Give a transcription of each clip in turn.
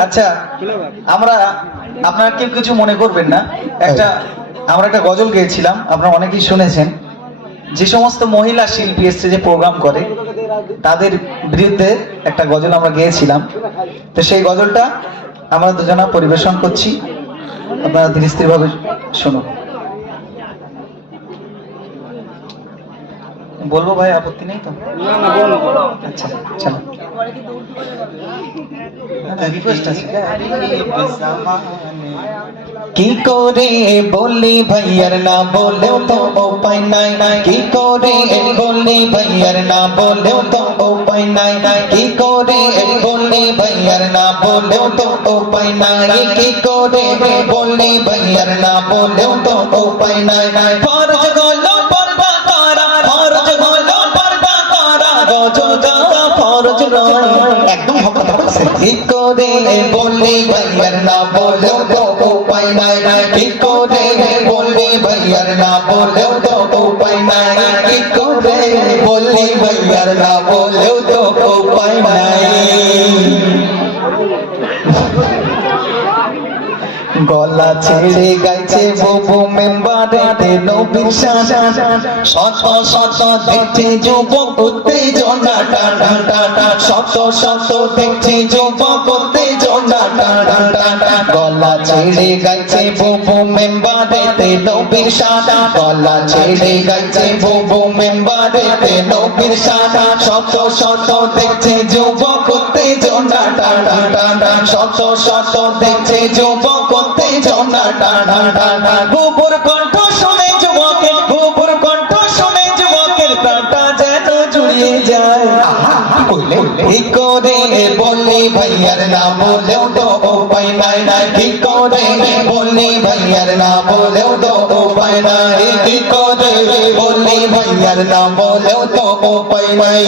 আচ্ছা আমরা, আপনারা কেউ কিছু মনে করবেন না। একটা, আমরা একটা গজল গেয়েছিলাম, আপনারা অনেকেই শুনেছেন। যে সমস্ত মহিলা শিল্পী স্টেজে প্রোগ্রাম করে, তাদের বিরুদ্ধে একটা গজল আমরা গেয়েছিলাম। তো সেই গজলটা আমরা দুজনা পরিবেশন করছি। আপনারা ধীরে স্থির ভাবে শুনুন। বলব ভাই আপত্তি নেই তো আচ্ছা চলো রিকোয়েস্ট আছে কি করে বলি ভাইয়ার না বলেও তো উপায় নাই নাই কি করে বলি ভাইয়ার না বলেও তো উপায় নাই নাই কি করে বলি ভাইয়ার না বলেও তো উপায় নাই কি করে বলি ভাইয়ার না বলেও তো উপায় নাই নাই ফরজ কথা বলছে কি করে বলি ভাইয়ার না বলেও তো, উপায় নাই নাই। কি করে বললি ভাইয়ার না বলেও তো, উপায় নাই কি করে বললি ভাইয়ার না বলেও তো, উপায় নাই। গলা ছেড়ে গাইছে বুবু মেম্বারে নবীর শত শত দেখছে যুবক উত্তেজনা টাটা টাটা শত শত দেখছে যুবক উত্তেজনা। ছেড়ে গাইছে বুবু মেম্বারে নবীর শাসা গলা ছেড়ে গাইছে বুবু মেম্বারে নবীর শাসা শত শত দেখছে যুবক উত্তেজনা টাটা টাটা শত শত দেখছে যুবক উত্তেজনা টাটা টাটা গোবর কণ্ঠ শুনে যুবকের গোবর কণ্ঠ শুনে যুবকের প্রাণটা যেন জুড়িয়ে যায়। কি করে বললি ভাইয়ার না বলেও তো উপায় নাই নাই কি করে বললি ভাইয়ার না বলেও তো উপায় নাই। কি করে বললি ভাইয়ার না বলেও তো উপায় নাই।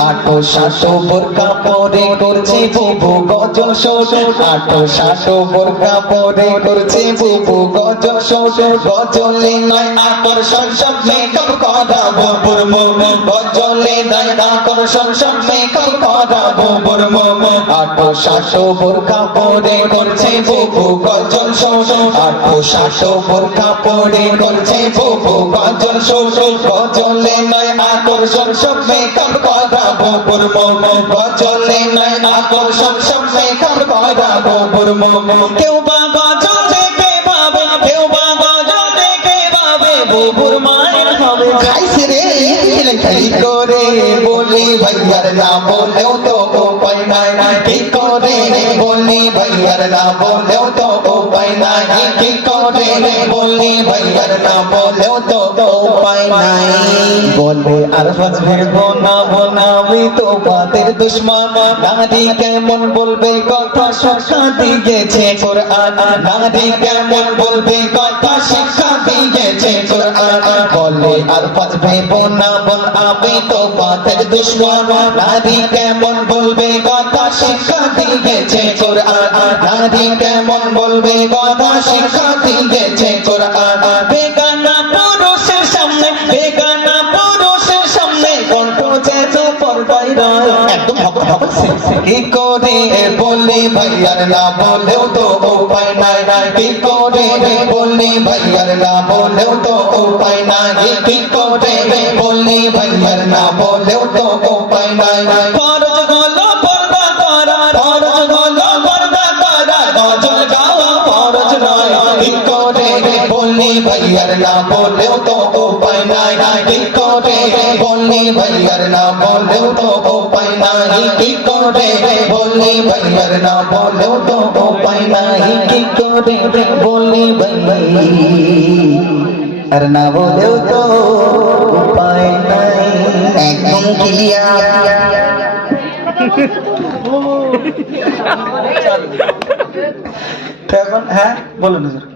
আটো সাটো বোরকা পরে করছে বুবু গজল শোষ আটো সাটো বোরকা পরে করছে বুবু গজল শোষ গজলে নয় আকর্ষণ, সব মেকআপ করা বুবুর মোমো গজলে নয় সব মেকআপ করা বুবুর মোমো আটো সাটো বোরকা পরে করছে বুবু গজল শোষ আটো সাটো বোরকা পরে করছে বুবু গজল শোষ গজলে নয় কেউ বা গজল দেখে ভাবে কেউ বা গজল দেখে ভাবে বুবুর মায়ের হবে খাইছে রে কি করে বলি ভাইয়ার না বলেও তো নাই কি করে বলি ভাইয়ার না বলেও তো নাই কি করে বলি ভাইয়ার না বলেও তো নাই বলে আর বাজবে গোনা বনাবি তো বাদের দুশ্মন। নারী কেমন বলবে কথা শিক্ষা দিয়েছে কেমন বলবে কথা শিক্ষা দিয়েছে বলে, আর বাজবে না বন, আমি তো বাদের দুশ্মন। নারী কেমন বলবে কথা শিক্ষা দিয়েছে, কোরআন। নারী কেমন বলবে কথা শিক্ষা দিয়েছে, কোরআন। পর্দায় ভগত ভগত সিং কি করে বলি ভাইয়ার না বলেও তো উপায় নাই। কি করে বলি ভাইয়ার না বলেও তো উপায় নাই। কি করে বলি ভাইয়ার না বলেও তো উপায় নাই। নাই কি করে বলি ভাইয়ার না বলেও তো উপায় নাই। কি করে বলি ভাইয়ার না বলেও তো উপায় নাই। কি করে বলি ভাই আর না বলেও তো উপায় নাই। একদম ক্লিয়ার তো এখন হ্যাঁ বলুন হুজুর।